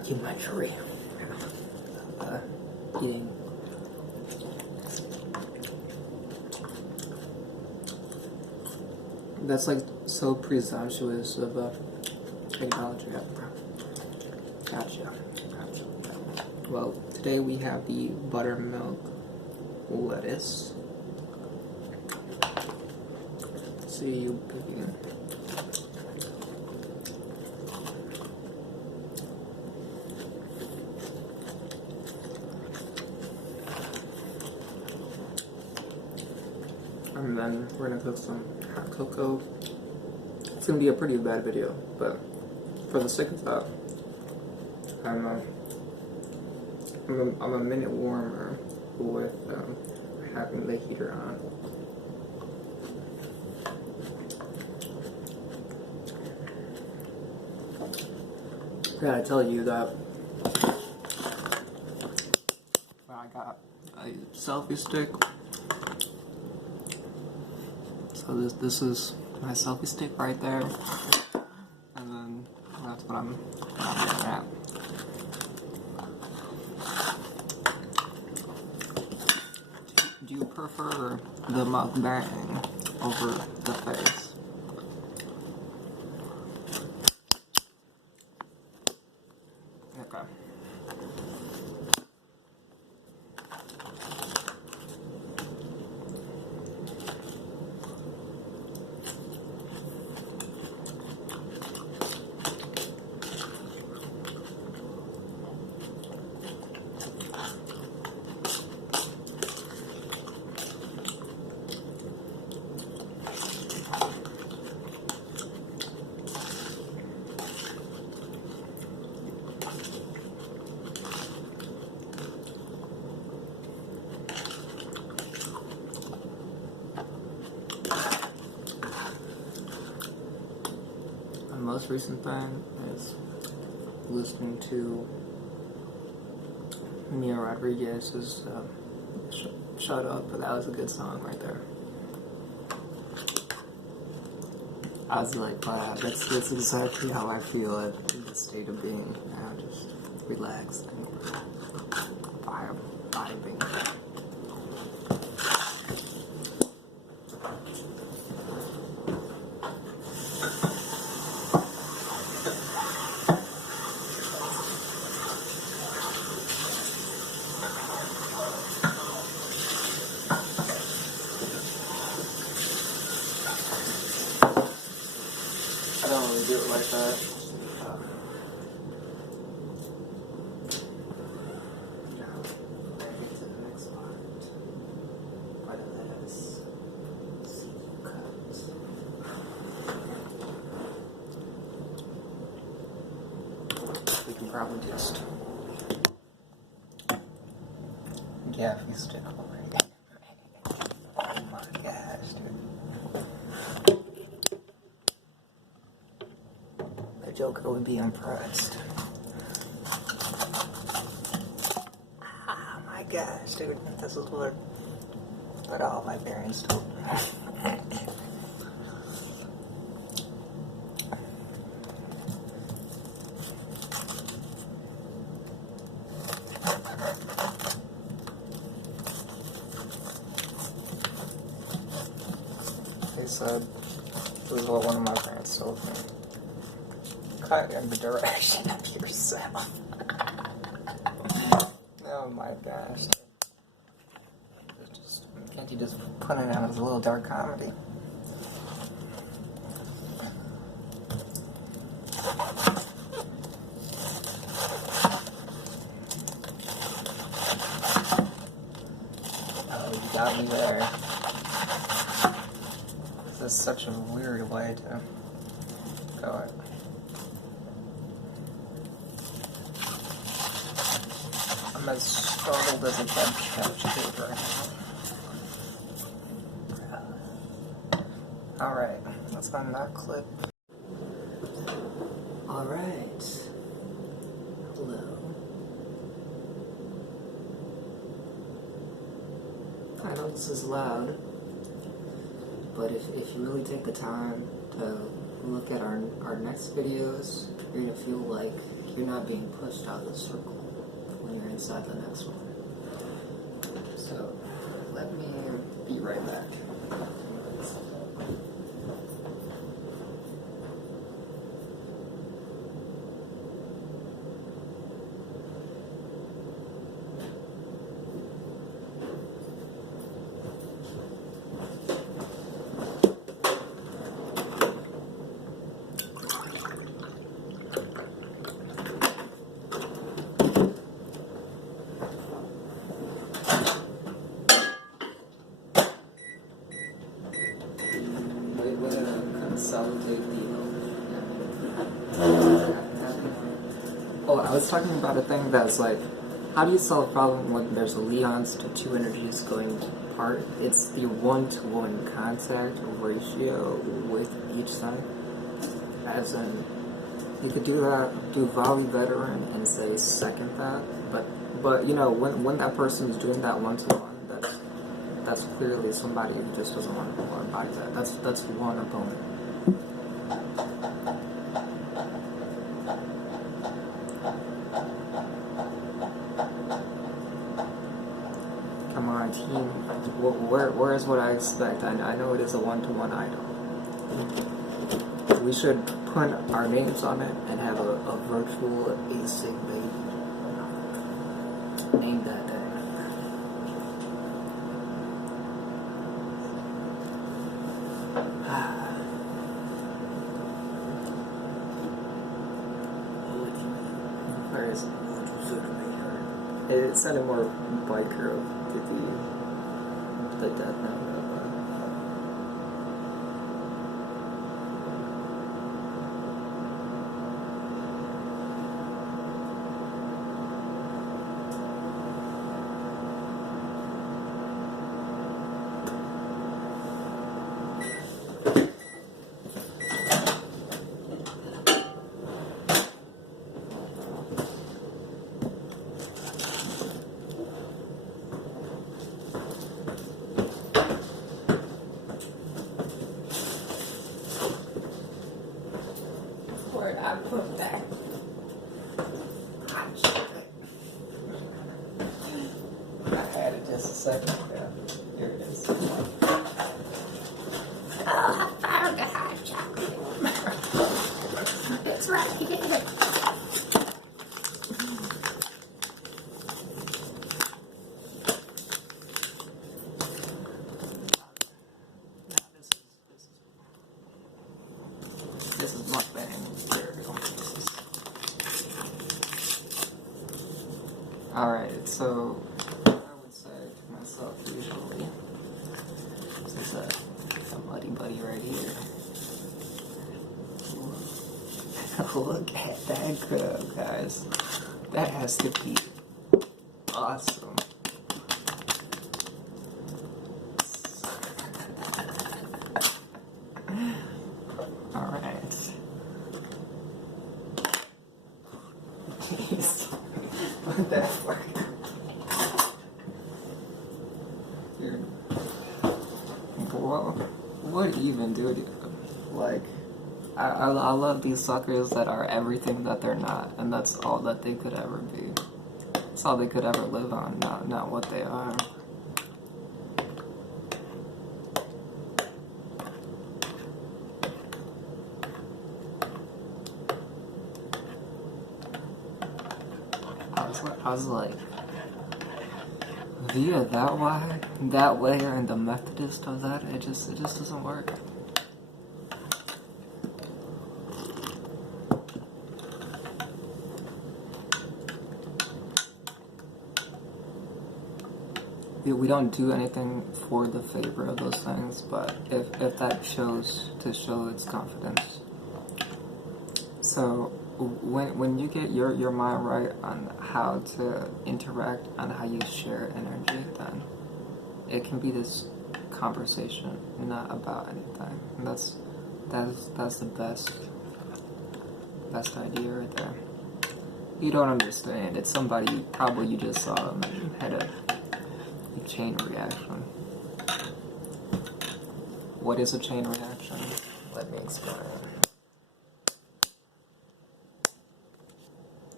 documentary eating. That's like so presumptuous of technology. Gotcha. Well, today we have the buttermilk lettuce. See you picking. And then we're gonna cook some hot cocoa. It's gonna be a pretty bad video, but for the sake of that, I'm a minute warmer with having the heater on. I gotta tell you that I got a selfie stick. So this is my selfie stick right there, and then that's what I'm looking at. Do you prefer the mukbang over the face? Okay. The most recent thing is listening to Mia Rodriguez's Shut Up, but that was a good song right there. I was like, wow, that's exactly how I feel in the state of being now, just relaxed and vibing. I don't really do it like that. Get to the next part. Part of this. We can probably just gaffy stick already. Oh my gosh, dude. The Joker would be impressed. Oh my gosh, dude. This is what all my parents told me. They said, this is what one of my parents told me. Cut in the direction of yourself. Oh my gosh. Can't you just put it out as a little dark comedy? Oh, you got me there. This is such a weird way to go it. I'm as startled as a couch kid right now. Alright, let's end that clip. Alright. Hello. I know this is loud, but if you really take the time to look at our next videos, you're gonna feel like you're not being pushed out of the circle when you're inside the next one. So let me be right back. Oh, I was talking about a thing that's like, how do you solve a problem when there's leons to two energies going apart? It's the 1-to-1 contact ratio with each side. As in, you could do that, do volley veteran and say second that, but you know, when that person's doing that 1-to-1, that's clearly somebody who just doesn't want to body that. That's one opponent. Come on, team. Where is what I expect? I know it is a 1-to-1 item. We should put our names on it and have a virtual basic baby. Name that thing. Where is it? It sounded more biker of the death note. I put that. I had it just a second. Yeah, here it is. Oh, I found the hot chocolate. It's right here. This is much better. Alright, so I would say to myself usually, this is a muddy buddy right here. Look at that grub, guys. That has to be awesome. Alright. Jeez. Look that work. What even, dude? Like, I love these suckers that are everything that they're not, and that's all that they could ever be. That's all they could ever live on, not what they are. I was like, via that way, and the Methodist of that, it just doesn't work. We don't do anything for the favor of those things, but if that shows to show its confidence. So when you get your mind right on how to interact, on how you share energy, then it can be this conversation, not about anything. And that's the best idea right there. You don't understand. It's somebody probably you just saw them and had a chain reaction. What is a chain reaction? Let me explain.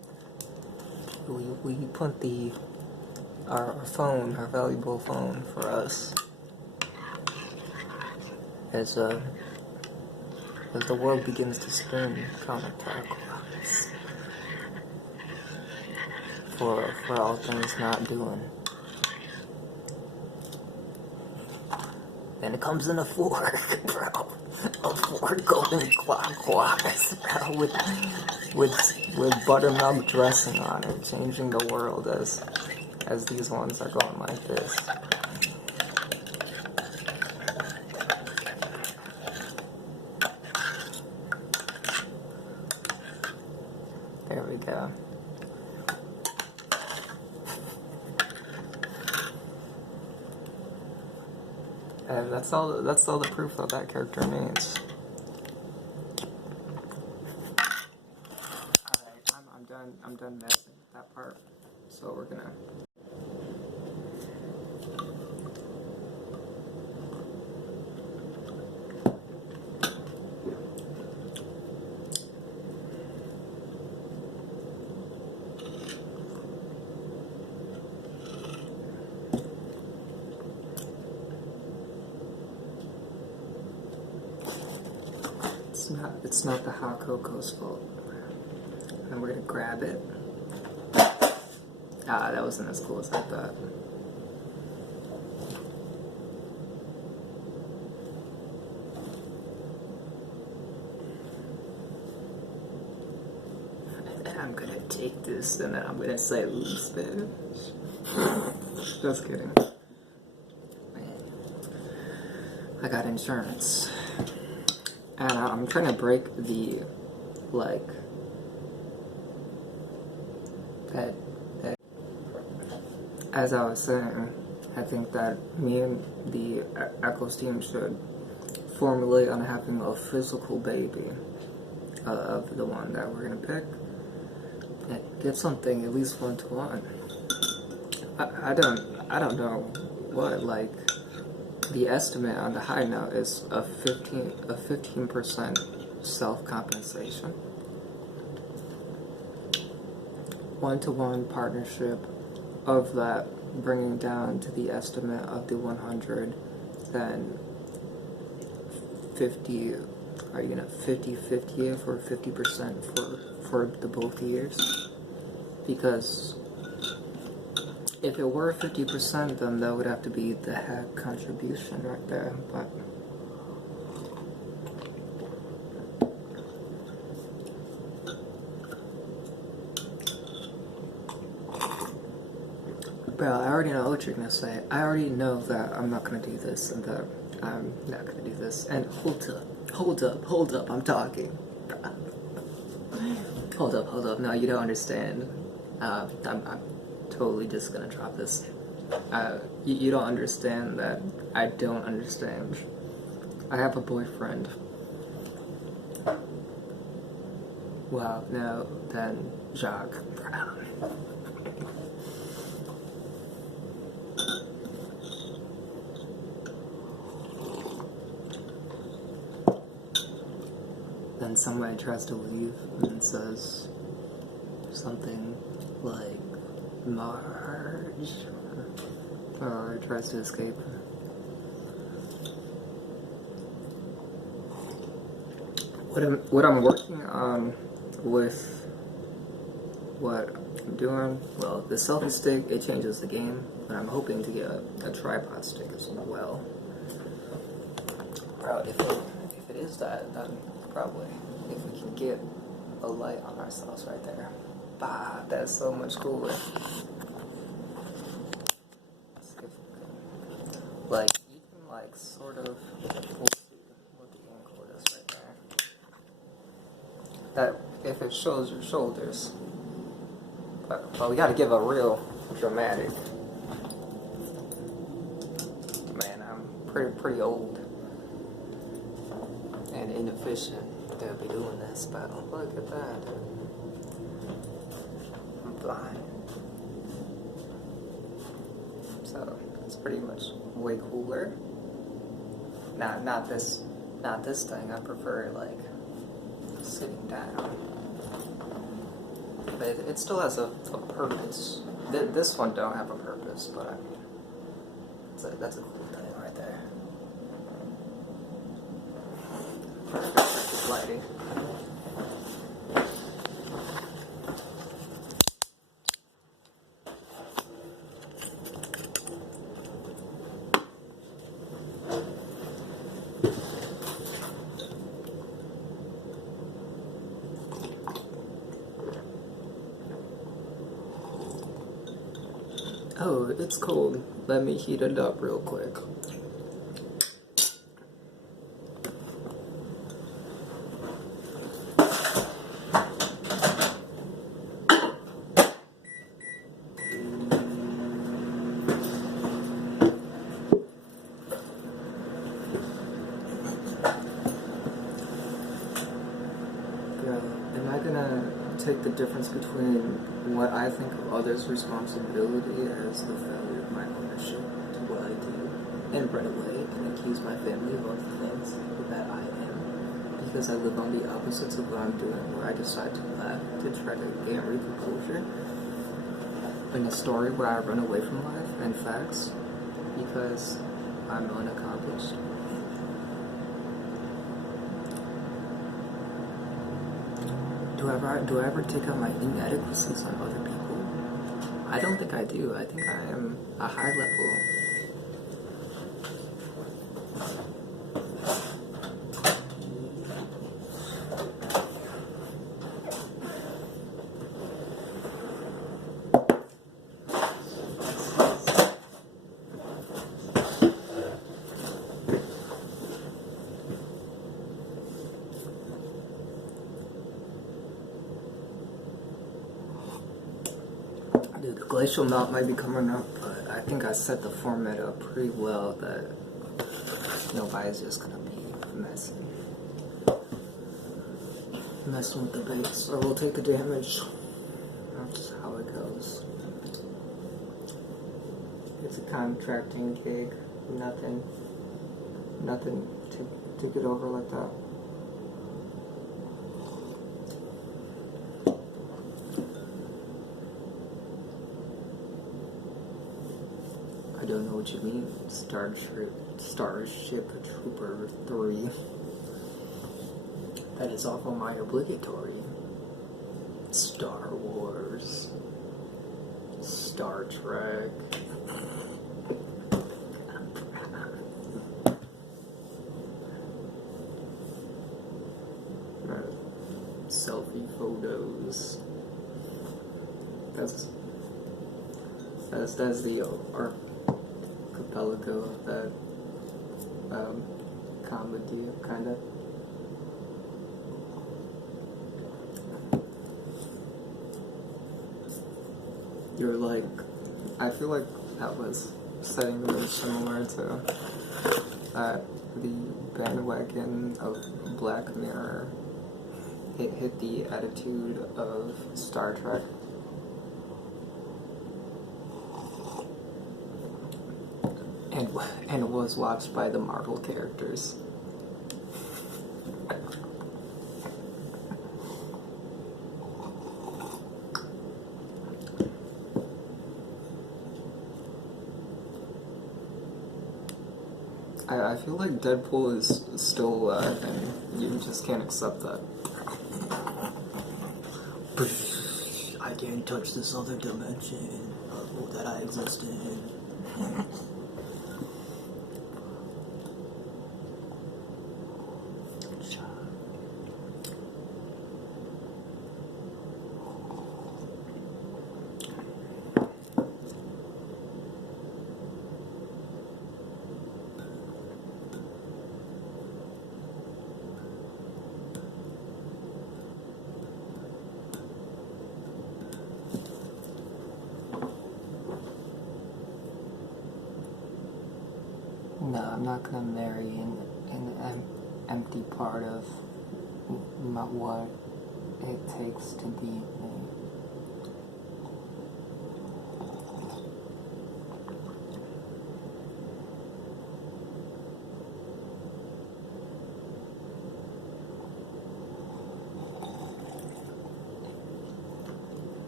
we put our phone, our valuable phone for us, as the world begins to spin counterclockwise for all things not doing. And it comes in a fork, bro. A fork going clockwise, bro, with buttermilk dressing on it, changing the world as these ones are going like this. There we go. And that's all the proof that that character needs. Alright, I'm done messing with that part. So we're gonna It's not the hot cocoa's fault. And we're gonna grab it. Ah, that wasn't as cool as I thought. And I'm gonna take this and then I'm gonna say loose, man. Just kidding. Man, I got insurance. And I'm trying to break the, like, that, as I was saying, I think that me and the Echoes team should formulate on having a physical baby of the one that we're gonna pick, and get something at least 1-to-1. I don't know what, like, the estimate on the high note is a 15% self-compensation. 1-to-1 partnership of that, bringing down to the estimate of the 100, then 50, are you gonna 50-50 for 50% for the both years? Because if it were 50%, then that would have to be the heck contribution right there, but bro, I already know what you're gonna say. I already know that I'm not gonna do this and that I'm not gonna do this. And hold up, I'm talking. Hold up, no, you don't understand. I'm totally just gonna drop this. You don't understand that I don't understand. I have a boyfriend. Well, no, then Jacques Brown. Then somebody tries to leave and says something like Marge, or tries to escape. What I'm working on with what I'm doing, well, the selfie stick, it changes the game, but I'm hoping to get a tripod stick as well. Bro, if it is that, then probably, if we can get a light on ourselves right there. Bah, that's so much cooler. Like, you can, like, sort of, we'll see what the angle is right there. That, if it shows your shoulders. But we gotta give a real dramatic. Man, I'm pretty old and inefficient to be doing this, but look at that. I'm blind. So it's pretty much way cooler. Not this thing. I prefer like sitting down. but it still has a purpose. This one don't have a purpose, but I mean, that's a cool thing right there. Perfect lighting. Oh, it's cold. Let me heat it up real quick. Am I gonna take the difference between what I think of others' responsibility as the failure of my ownership to what I do and run away and accuse my family of other things that I am because I live on the opposites of what I'm doing, where I decide to laugh to try to gain composure in a story where I run away from life and facts because I'm unaccomplished? Do I ever take out my inadequacies on other people? I don't think I do. I think I am a high level. Dude, the glacial melt might be coming up, but I think I set the format up pretty well that nobody's just gonna be messing with the base, or we'll take the damage. That's how it goes. It's a contracting gig, nothing to get over like that. I don't know what you mean. Starship Trooper 3. That is off on my obligatory. Star Wars. Star Trek. Selfie photos. That's the archipelago of that comedy, kind of. You're like, I feel like that was setting really similar to the bandwagon of Black Mirror. It hit the attitude of Star Trek. And was watched by the Marvel characters. I feel like Deadpool is still alive, and you just can't accept that. I can't touch this other dimension that I exist in. No, I'm not gonna marry an empty part of what it takes to be me.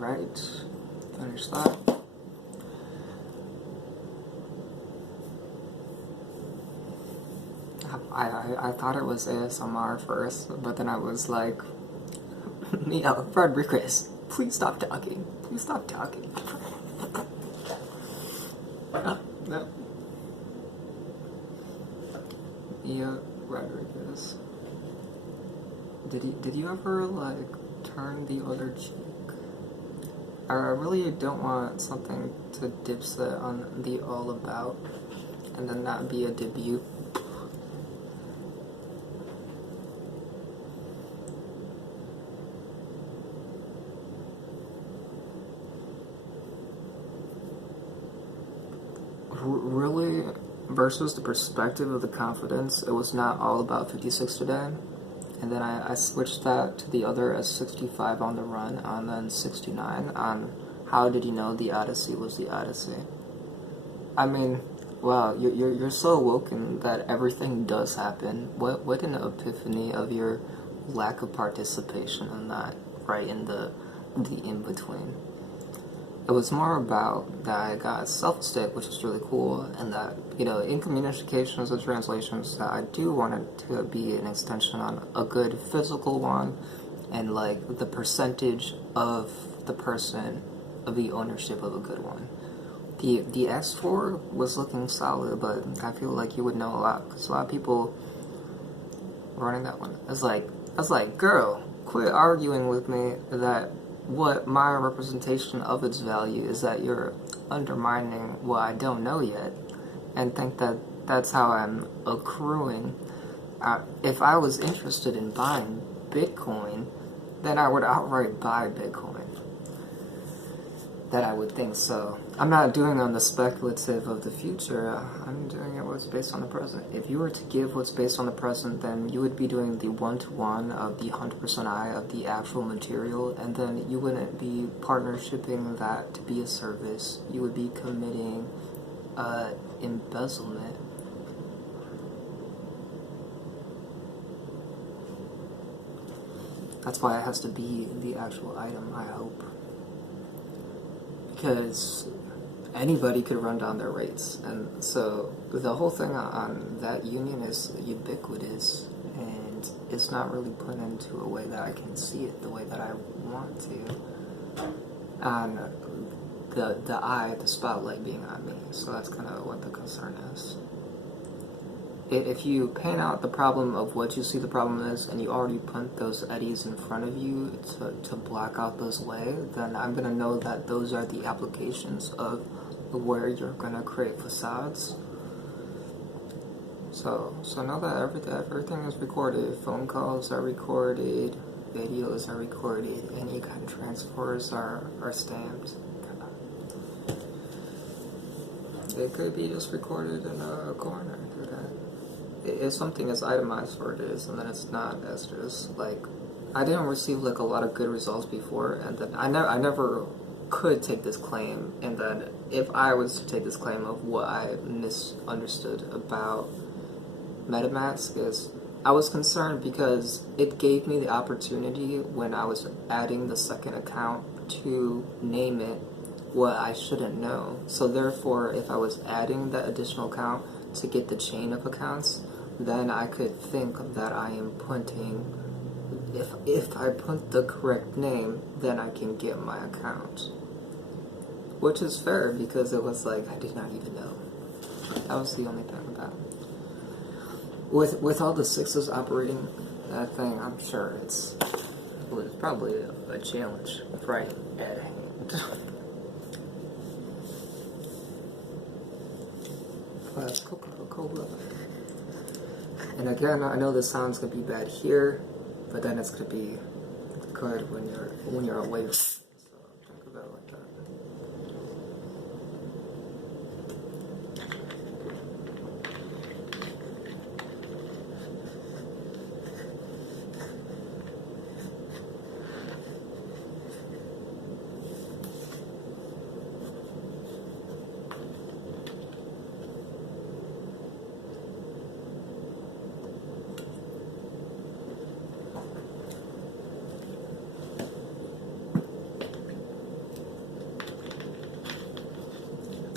Alright, finish that. I thought it was ASMR first, but then I was like, Neil, Rodriguez, please stop talking. Please stop talking. No. Mia Rodriguez. Did you ever like turn the other cheek? I really don't want something to dipset on the All About and then not be a debut. Really, versus the perspective of the confidence, it was not all about 56 today. And then I switched that to the other as 65 on the run, and then 69 on how did you know the Odyssey was the Odyssey. I mean, wow, you're so awoken that everything does happen. What an epiphany of your lack of participation in that, right in the in-between. It was more about that I got self-stick, which was really cool, and that, you know, in communications and translations, that I do want it to be an extension on a good physical one, and like the percentage of the person of the ownership of a good one. The X4 was looking solid, but I feel like you would know a lot, because a lot of people running that one. I was like, girl, quit arguing with me that what my representation of its value is that you're undermining what I don't know yet, and think that that's how I'm accruing. If I was interested in buying Bitcoin, then I would outright buy Bitcoin. That I would think so. I'm not doing on the speculative of the future, I'm doing it what's based on the present. If you were to give what's based on the present, then you would be doing the one-to-one of the 100% I of the actual material, and then you wouldn't be partnershiping that to be a service. You would be committing embezzlement. That's why it has to be the actual item, I hope. Because anybody could run down their rates, and so the whole thing on that union is ubiquitous, and it's not really put into a way that I can see it the way that I want to, and the spotlight being on me. So that's kind of what the concern is. If you paint out the problem of what you see the problem is, and you already put those eddies in front of you to block out those way, then I'm going to know that those are the applications of where you're going to create facades. So now that everything is recorded, phone calls are recorded, videos are recorded, any kind of transfers are stamped. It could be just recorded in a corner. If something is itemized for it is, and then it's not, that's just like, I didn't receive like a lot of good results before, and then I never could take this claim, and then if I was to take this claim of what I misunderstood about MetaMask is, I was concerned because it gave me the opportunity when I was adding the second account to name it what I shouldn't know. So therefore, if I was adding that additional account to get the chain of accounts, then I could think that I am putting, if I put the correct name, then I can get my account. Which is fair, because it was like, I did not even know. That was the only thing about it. With all the sixes operating that thing, I'm sure it was probably a challenge right at hand. Coca-Cola. And again, I know the sound's gonna be bad here, but then it's gonna be good when you're away. So think about it like that.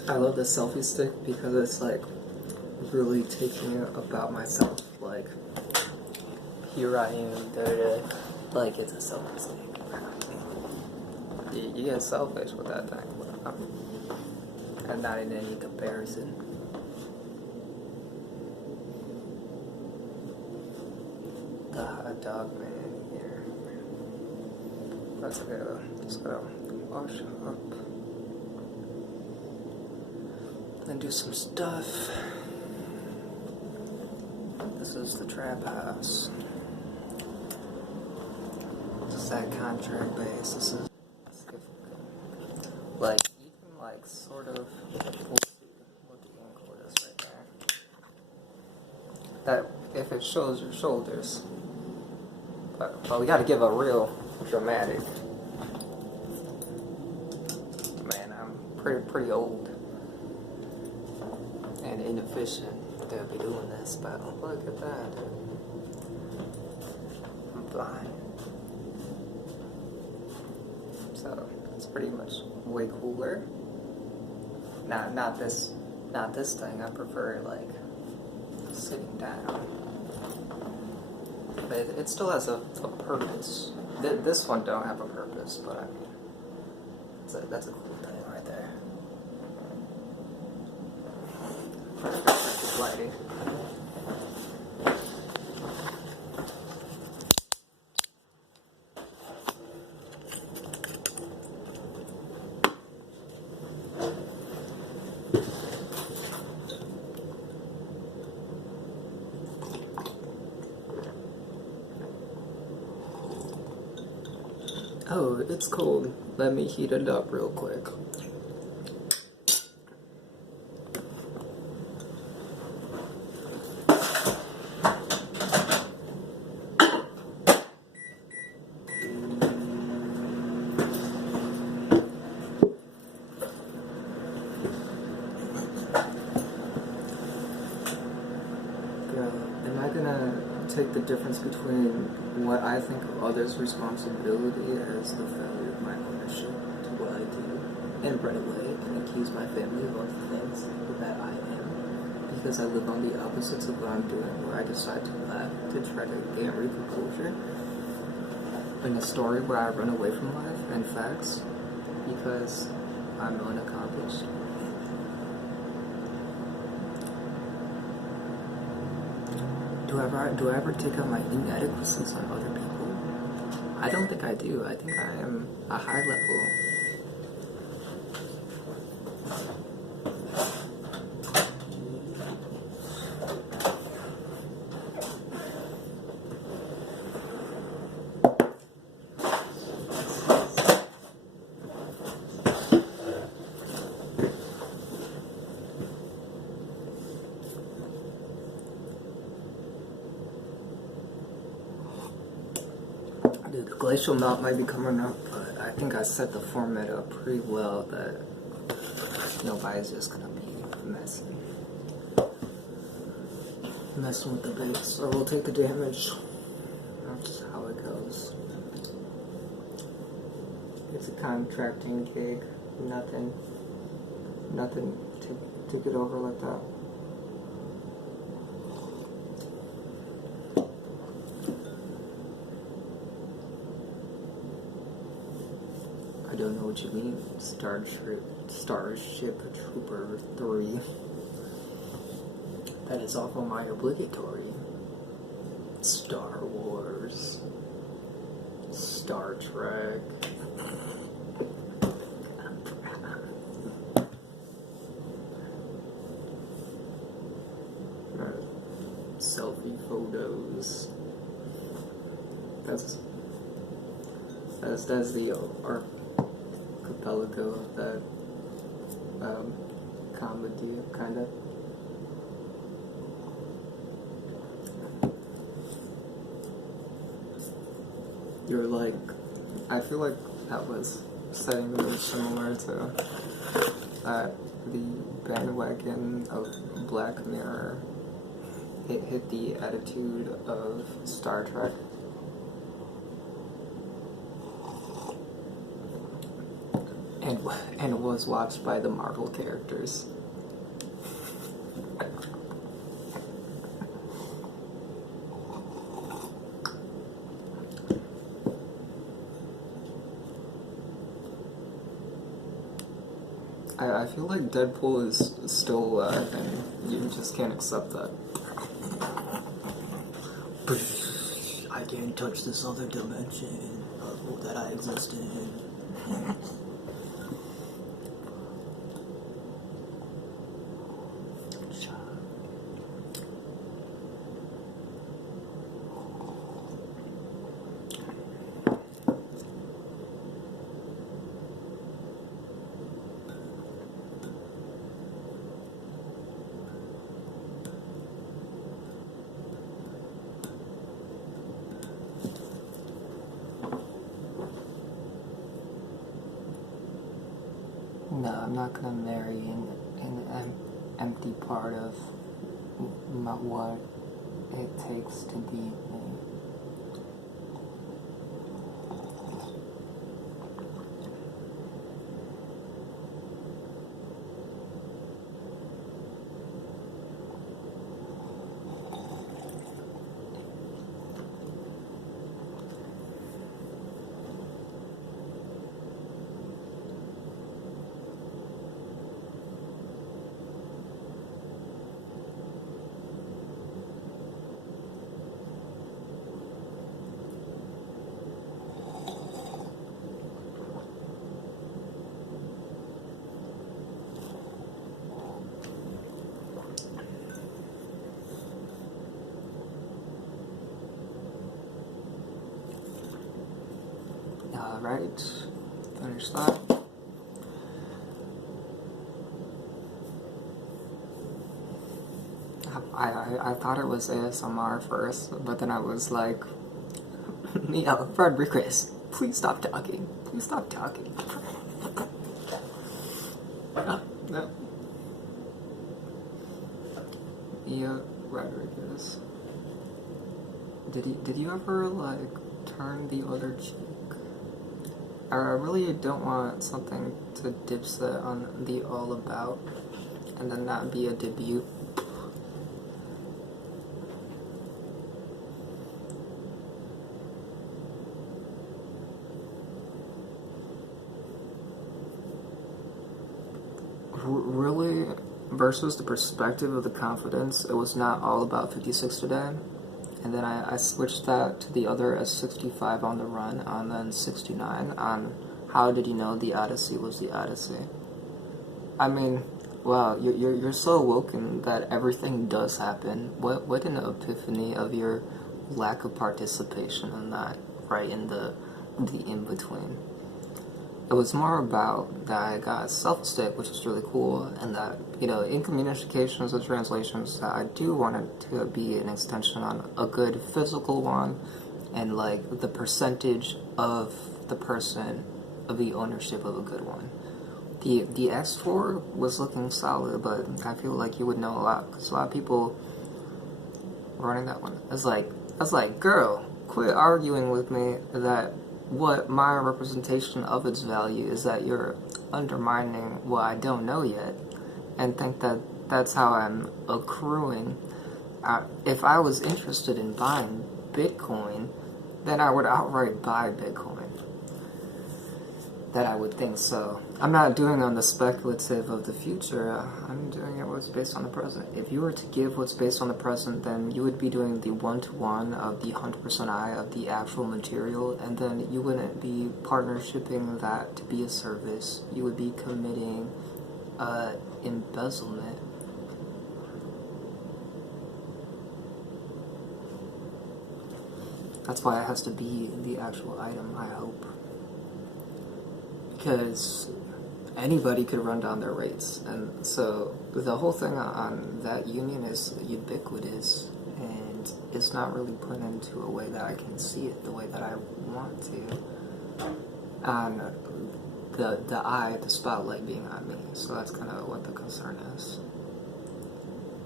I love the selfie stick because it's like really taking it about myself. Like, here I am, like it's a selfie stick. You get selfish with that thing, and not in any comparison. The hot dog man here. That's okay though. Just gotta wash up and do some stuff. This is the trap house. This is that contract base. This is like you can like sort of we'll see what the angle is right there. That if it shows your shoulders. But we gotta give a real dramatic. Man, I'm pretty old and inefficient to be doing this, but look at that, dude. I'm blind. So it's pretty much way cooler. Not this thing. I prefer like sitting down. But it still has a purpose. This one don't have a purpose, but I mean, that's a cool thing right there. Perfect lighting. Oh, it's cold. Let me heat it up real quick. Am I gonna take the difference between what I think of others' responsibility as the failure of my ownership to what I do and run away and accuse my family of other things that I am because I live on the opposites of what I'm doing, where I decide to laugh to try to gain composure in a story where I run away from life and facts because I'm unaccomplished. Do I ever take out my inadequacies on other people? I don't think I do. I think I am a high level. Dude, the glacial melt might be coming up, but I think I set the format up pretty well that nobody's just gonna be messing with the base, or we'll take the damage. That's how it goes. It's a contracting gig, nothing to get over like that. I don't know what you mean. Starship Trooper 3. That is awful my obligatory. Star Wars. Star Trek. Selfie photos. That's the archipelago of that comedy, kind of. You're like, I feel like that was setting really similar to the bandwagon of Black Mirror. It hit the attitude of Star Trek. and and was watched by the Marvel characters. I feel like Deadpool is still alive, and you just can't accept that. I can't touch this other dimension that I exist in. No, I'm not gonna marry an empty part of what it takes to be me. Alright, finish that. I thought it was ASMR first, but then I was like, Mia, Rodriguez, please stop talking. Please stop talking. No. Mia Rodriguez. Did you ever, like, turn the other cheek? I really don't want something to dipset on the All About and then not be a debut. Really, versus the perspective of the confidence, it was not all about 56 today. And then I switched that to the other as 65 on the run, and then 69 on how did you know the Odyssey was the Odyssey. I mean, wow, you're so awoken that everything does happen. What an epiphany of your lack of participation in that, right in the in-between. It was more about that I got self-stick, which is really cool, and that, you know, in communications and translations, that I do want it to be an extension on a good physical one, and, like, the percentage of the person of the ownership of a good one. The X4 was looking solid, but I feel like you would know a lot, because a lot of people running that one. I was like, girl, quit arguing with me that what my representation of its value is that you're undermining what I don't know yet, and think that that's how I'm accruing. If I was interested in buying Bitcoin, then I would outright buy Bitcoin. That I would think so. I'm not doing on the speculative of the future, I'm doing it what's based on the present. If you were to give what's based on the present, then you would be doing the one-to-one of the 100% I of the actual material, and then you wouldn't be partnershiping that to be a service. You would be committing embezzlement. That's why it has to be the actual item, I hope. Because anybody could run down their rates, and so the whole thing on that union is ubiquitous, and it's not really put into a way that I can see it the way that I want to, and the spotlight being on me, so that's kind of what the concern is.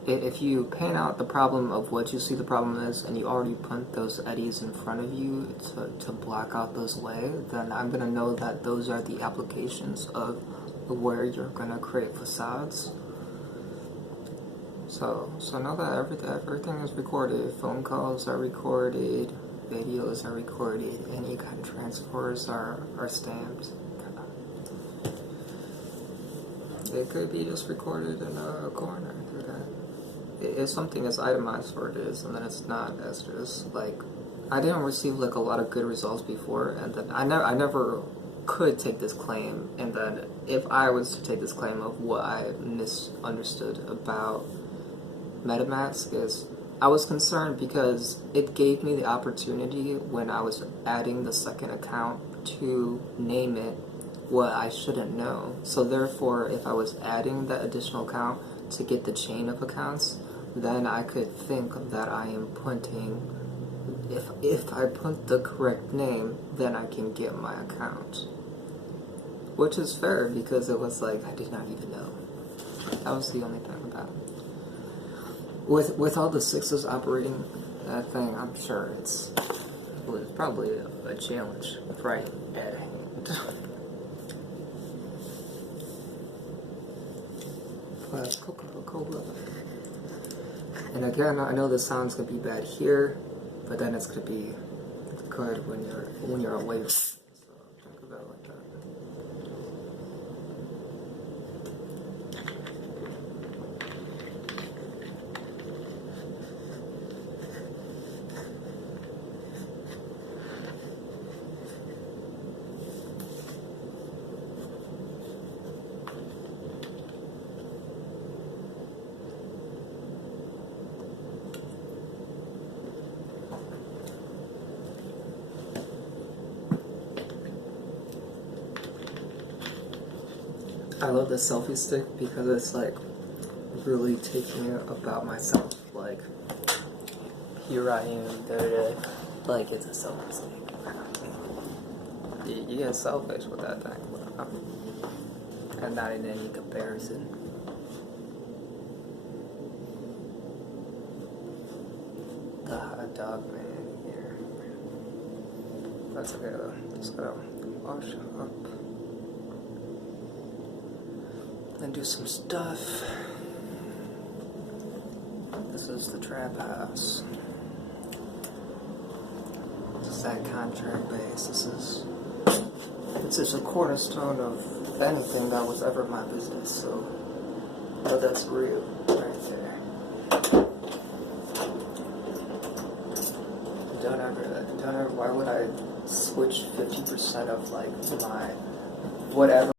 if you paint out the problem of what you see the problem is, and you already put those eddies in front of you to block out those away, then I'm gonna know that those are the applications of where you're gonna create facades. So now that everything is recorded, phone calls are recorded, videos are recorded, any kind of transfers are stamped. It could be just recorded in a corner. If something is itemized for it is, and then it's not as just like, I didn't receive like a lot of good results before, and then I never could take this claim, and then if I was to take this claim of what I misunderstood about MetaMask is, I was concerned because it gave me the opportunity when I was adding the second account to name it what I shouldn't know. So therefore, if I was adding that additional account to get the chain of accounts, then I could think that I am putting, if I put the correct name, then I can get my account. Which is fair, because it was like, I did not even know. That was the only thing about it. With all the sixes operating that thing, I'm sure it's probably a challenge right at hand. But Coca-Cola. And again, I know the sound's gonna be bad here, but then it's gonna be good when you're away. So think about it like that. I love the selfie stick because it's like really taking it about myself. Like, here I am, like it's a selfie stick. You get selfish with that thing, and not in any comparison. The hot dog man here. That's okay though. Just gotta wash up and do some stuff. This is the trap house. This is that contract base. This is a cornerstone of anything that was ever my business. So, but that's real right there. Don't ever. Why would I switch 50% of like my whatever?